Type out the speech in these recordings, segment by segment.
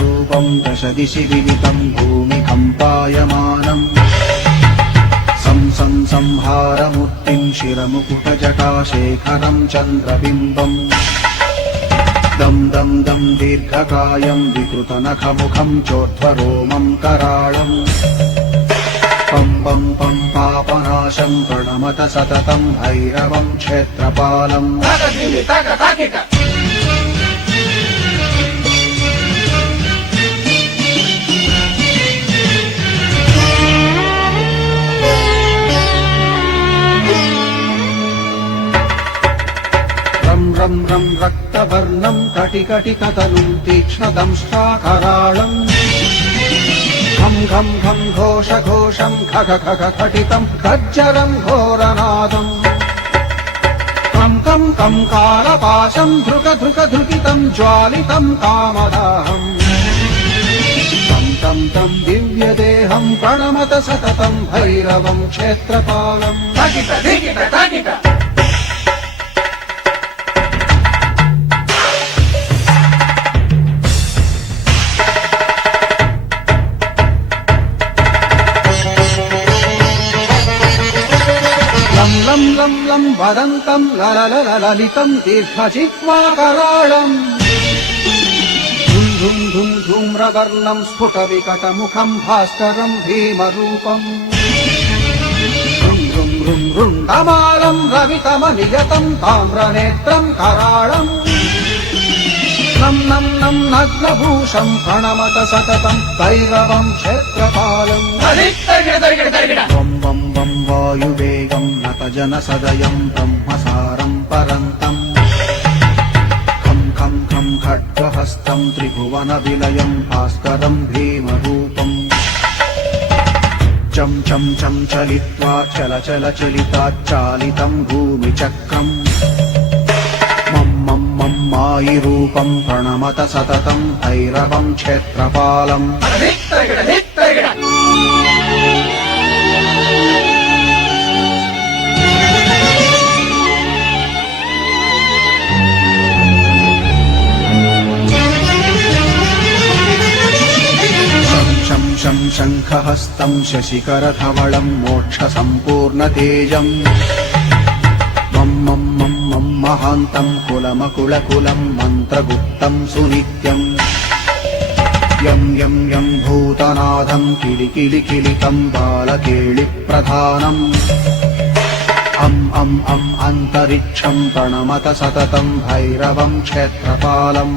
रूपं दश दिशि विदितं भूमिकम्पायमानम् संहारमूर्तिं शिरमुकुटजटाशेखरं चन्द्रबिम्बम् दं दं दं दीर्घकायं विकृतनखमुखं चोर्ध्वरोमं कराळम् पं पं पं पापनाशं प्रणमत सततं भैरवं क्षेत्रपालम् रं रं रक्तवर्णं कटिकटिकतनुं तीक्ष्णदंष्ट्राकराळम् घं घं घं घोषघोषं खग खग खटितं खज्जरं घोरनादम् कं कं कं कालपाशं धृक धृक धृकितं ज्वालितं कामदाहम् तं तं तं दिव्यदेहं प्रणमत सततं भैरवं क्षेत्रपालम् लं लं लं वदन्तं ललितं दीर्घजिह्वाकराळम् धुं धुं धुं धूम्रवर्णं स्फुटविकटमुखं भास्करं भीमरूपम् ऋं ऋं ऋं ऋण्डमालं रवितमनियतं ताम्रनेत्रं कराळम् नं नं नं नग्नभूषं प्रणमत सततं भैरवं क्षेत्रपालम् वं वं वं वायुवेगं नतजनसदयं ब्रह्मसारं परन्तम् खं खं खं खड्गहस्तं त्रिभुवनविलयं भास्करं भीमरूपम् चं चं चं चलित्वा चल चल चलिताच्चालितं भूमिचक्रम् मं मं मं मायिरूपं प्रणमत सततं भैरवं क्षेत्रपालम् शं शं शङ्खहस्तं शशिकरधवलं मोक्षसम्पूर्णतेजम् मं मं मं मं महान्तं कुलमकुलकुलं मन्त्रगुप्तं सुनित्यम् यं यं यं भूतनाथं किलिकिलिकिलितं बालकेलिप्रधानम् अं अन्तरिक्षं प्रणमत सततं भैरवं क्षेत्रपालम्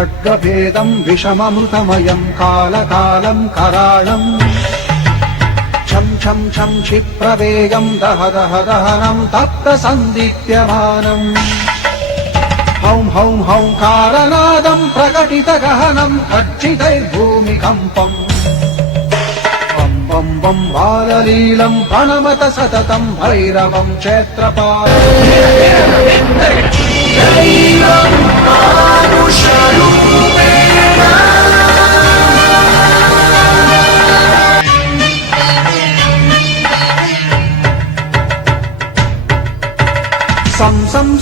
खड्गभेदं विषममृतमयं कालकालं कराळम् छं छं छं क्षिप्रवेगं दह दह दहनं तप्तसन्दीप्यमानम् हौं हौं हौंकारनादं प्रकटितगहनं खच्चितैर्भूमिकम्पम् बं बं बं बाललीलं प्रणमत सततं भैरवं क्षेत्रपालम्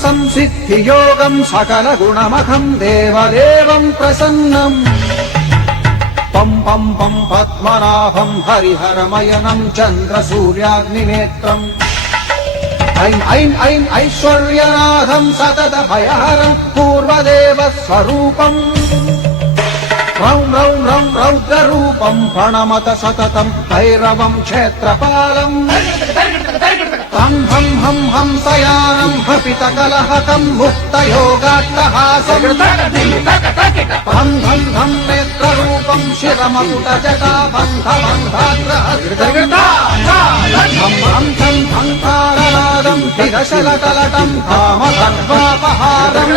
संसिद्धियोगं सकलगुणमखं देवदेवं प्रसन्नम् पं पं पं पद्मनाभं हरिहरमयनं चन्द्रसूर्याग्निनेत्रम् ऐं ऐं ऐं ऐश्वर्यनाथं सततभयहरं पूर्वदेवस्वरूपम् रौं रौं रौं रौद्ररूपं प्रणमत सततं भैरवं क्षेत्रपालम् तं हं हं हंसयानं हपितकलहकं मुक्तयोगाट्टहासम् धं धं धं नेत्ररूपं शिरमकुटजटाबन्धबन्धाग्रहम् धं धं धं तारनादं किरशलकलटं कामधर्वापहारम्